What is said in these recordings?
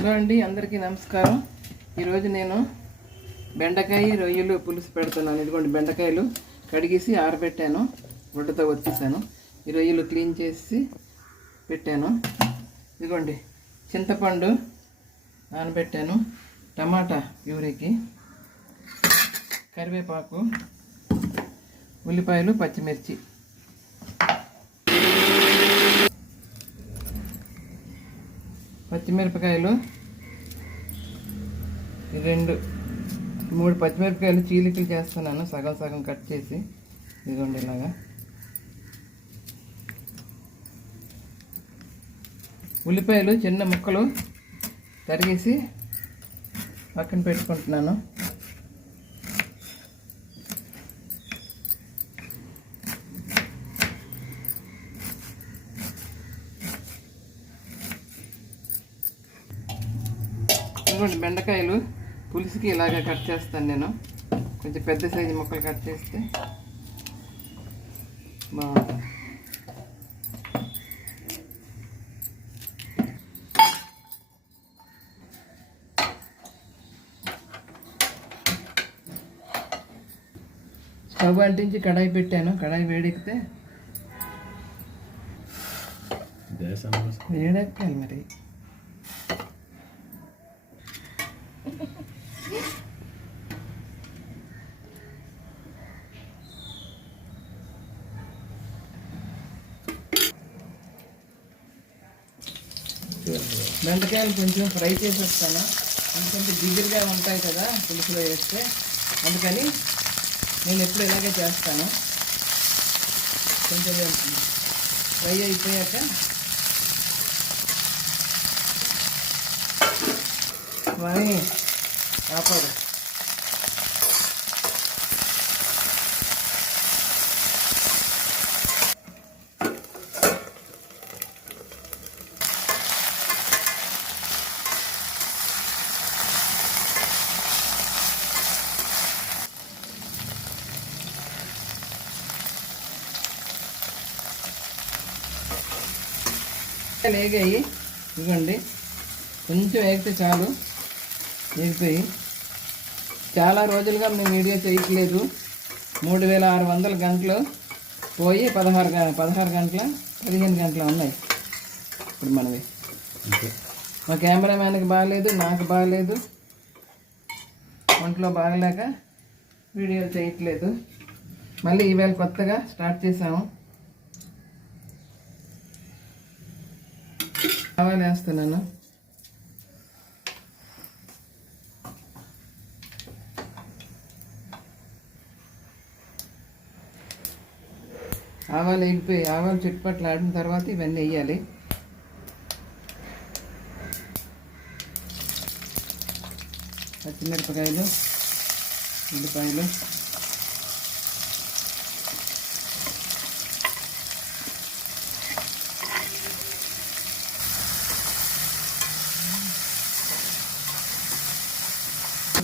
Hello అండి అందరికీ నమస్కారం. ఈరోజు నేను బెండకాయ రొయ్యలు పులుసు పెడుతున్నాను. ఇదిగోండి బెండకాయలు కడిగేసి ఆరబెట్టాను. గుడ్డతో వచ్చేసాను. ఈ రొయ్యలు క్లీన్ చేసి పెట్టాను. ఇదిగోండి చింతపండు నానబెట్టాను. టమాటా ప్యూరీకి కరివేపాకు ఉల్లిపాయలు పచ్చిమిర్చి. పచ్చిమిరపకాయలు. ఈ రెండు మూడు పచ్చిమిరపకాయలు చీలికలు చేస్తున్నాను. సగం సగం కట్ చేసి ఇదిగోండి ఇలాగా. ఉల్లిపాయలు చిన్న ముక్కలు తరిగేసి పక్కన పెట్టుకుంటున్నాను. ఇదిగోండి బెండకాయలు పులుసుకి ఇలాగే కట్ చేస్తాను నేను. కొంచెం పెద్ద సైజు ముక్కలు కట్ చేస్తే బాగుంటుంది. స్టవ్ అంటించి కడాయి పెట్టాను. కడాయి వేడెక్కితే వేడెక్కాలి మరి. బెండకాయలు కొంచెం ఫ్రై చేసేస్తాను. ఎందుకంటే జిగురుగా ఉంటాయి కదా పులుసులో వేస్తే. అందుకని నేను ఎప్పుడు ఇలాగే చేస్తాను. కొంచెం ఫ్రై అయిపోయాక మరి కాపాడు వేగాయి ఇదిగోండి. కొంచెం వేగితే చాలు. వేగిపోయి. చాలా రోజులుగా మేము వీడియో చేయట్లేదు. మూడు వేల ఆరు వందల గంటలు పోయి పదహారు పదహారు గంటల పదిహేను గంటలు ఉన్నాయి. ఇప్పుడు మనవి. మా కెమెరామ్యాన్కి బాగాలేదు నాకు బాగాలేదు. ఒంట్లో బాగలేక వీడియోలు చేయట్లేదు. మళ్ళీ ఈవేళ కొత్తగా స్టార్ట్ చేసాము ఆవాలు వేస్తున్నాను ఆవాలు వెళ్ళిపోయి ఆవాలు చుట్టుపట్ల ఆడిన తర్వాత ఇవన్నీ వేయాలి. పచ్చిమిరపకాయలు ఉల్లిపాయలు.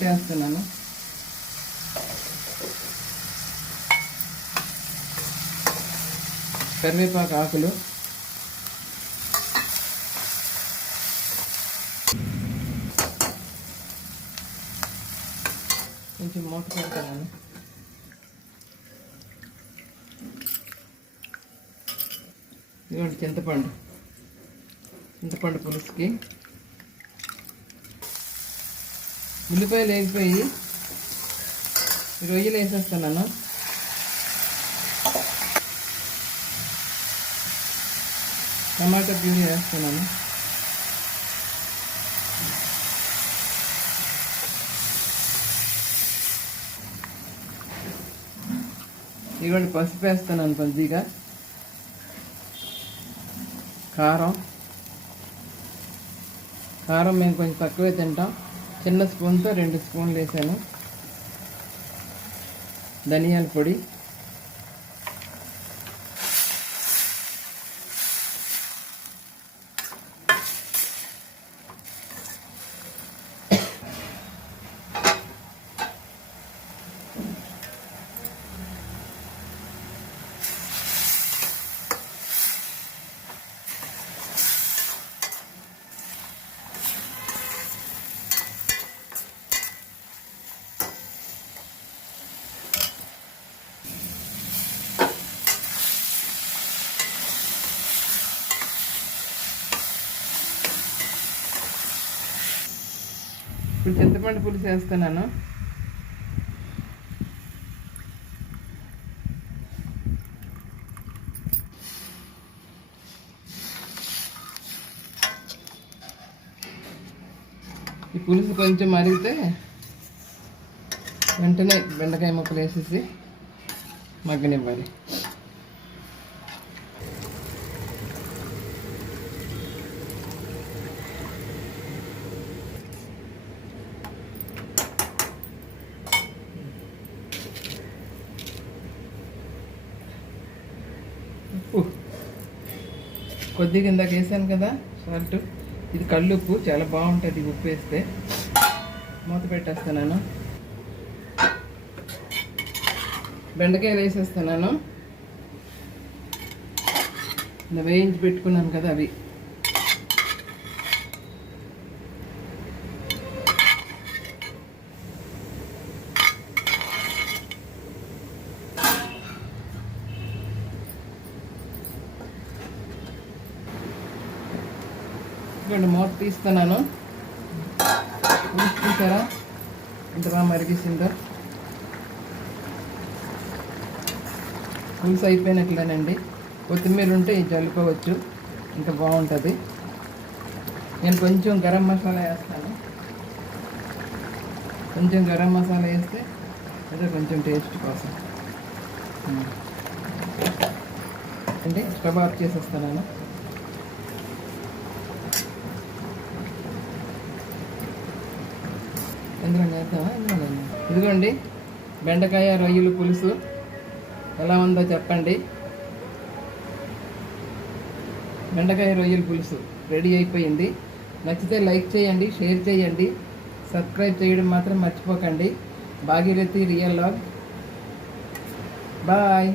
వేస్తున్నాను కరివేపాకు ఆకులు. కొంచెం మూట పెడతాను. ఇదిగోండి చింతపండు. చింతపండు పులుసుకి ఉల్లిపాయలు వేగిపోయి రొయ్యలు వేసేస్తున్నాను. టమాటా ప్యూరీ వేస్తున్నాను. ఇవాళ పసుపు వేస్తున్నాను కొద్దిగా. కారం. కారం మేము కొంచెం తక్కువే తింటాం. చిన్న స్పూన్తో రెండు స్పూన్లు వేసాను. ధనియాల పొడి. ఇప్పుడు చింతపండు పులుసు వేస్తున్నాను. ఈ పులుసు కొంచెం మరిగితే వెంటనే బెండకాయ ముక్కలు వేసేసి మగ్గనివ్వాలి ఉప్పు కొద్దిగా ఇందాక వేసాను కదా సాల్ట్ ఇది కళ్ళుప్పు చాలా బాగుంటుంది ఉప్పు వేస్తే. మూత పెట్టేస్తున్నాను. బెండకాయలు వేసేస్తున్నాను. ఇలా వేయించి పెట్టుకున్నాను కదా అవి. రెండు మూత తీస్తున్నాను చూసారా? ఇంత బాగా మరిగిస్తుందో పులుసు అయిపోయినట్లేనండి. కొత్తిమీర ఉంటే జల్లుకోవచ్చు ఇంకా బాగుంటుంది. నేను కొంచెం గరం మసాలా వేస్తాను. కొంచెం గరం మసాలా వేస్తే అదే కొంచెం టేస్ట్ కోసం. అంటే స్టవ్ ఆఫ్ చేసేస్తున్నాను ఇందులో వేద్దామా ఇందులో ఇదిగోండి బెండకాయ రొయ్యలు పులుసు ఎలా ఉందో చెప్పండి. బెండకాయ రొయ్యల పులుసు రెడీ అయిపోయింది. నచ్చితే లైక్ చేయండి షేర్ చేయండి. సబ్స్క్రైబ్ చేయడం మాత్రం మర్చిపోకండి. Bhagirathi real log. బాయ్.